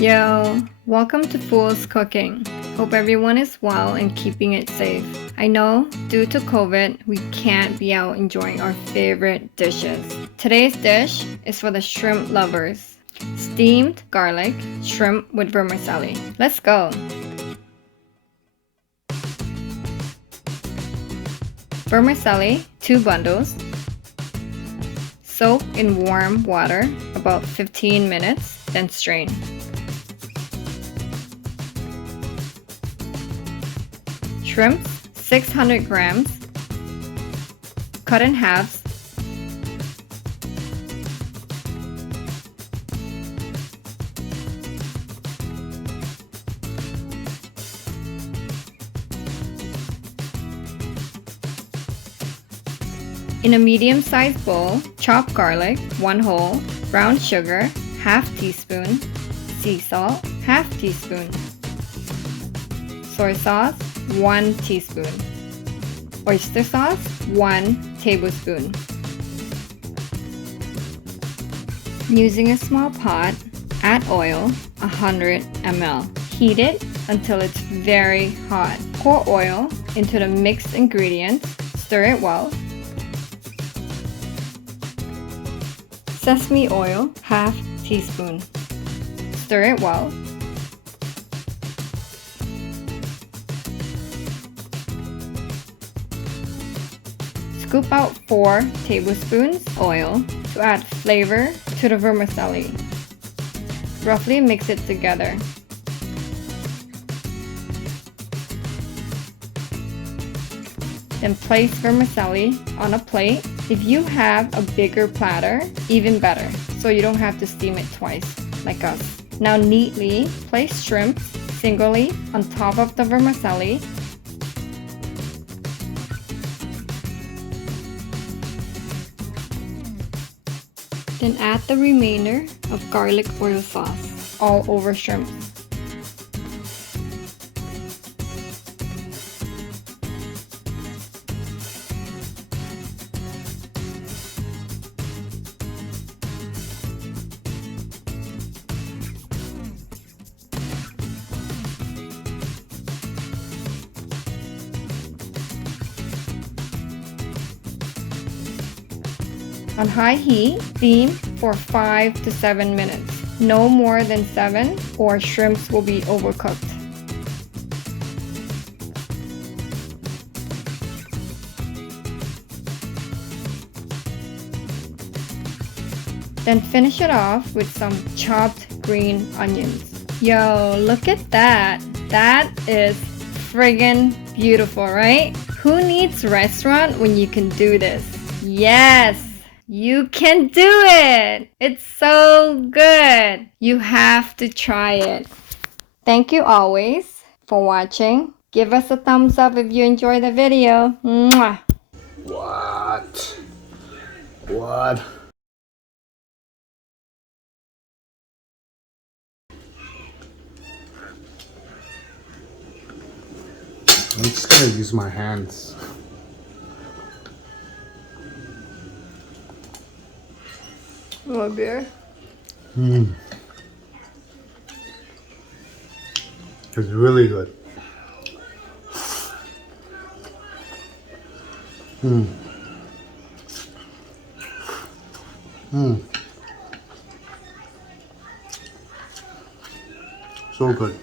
Yo, welcome to Fool's Cooking. Hope everyone is well and keeping it safe. I know, due to COVID, we can't be out enjoying our favorite dishes. Today's dish is for the shrimp lovers. Steamed garlic shrimp with vermicelli. Let's go! Vermicelli, 2 bundles. Soak in warm water about 15 minutes, then strain. Shrimp, 600 grams, cut in halves. In a medium-sized bowl, chop garlic, 1 whole, brown sugar, ½ teaspoon, sea salt, ½ teaspoon, soy sauce, 1 teaspoon, oyster sauce, 1 tablespoon. Using a small pot, add oil, 100 ml. Heat it until it's very hot. Pour oil into the mixed ingredients, stir it well. Sesame oil, ½ teaspoon. Stir it well. Scoop out 4 tablespoons oil to add flavor to the vermicelli. Roughly mix it together. Then place vermicelli on a plate. If you have a bigger platter, even better, so you don't have to steam it twice, like us. Now neatly place shrimp singly on top of the vermicelli. Then add the remainder of garlic oil sauce all over shrimp. On high heat, steam for 5 to 7 minutes. No more than 7 or shrimps will be overcooked. Then finish it off with some chopped green onions. Yo, look at that. That is friggin' beautiful, right? Who needs restaurant when you can do this? Yes! You can do it! It's so good! You have to try it. Thank you always for watching. Give us a thumbs up if you enjoyed the video. Mwah! What? I'm just gonna use my hands. More beer? It's really good. So good.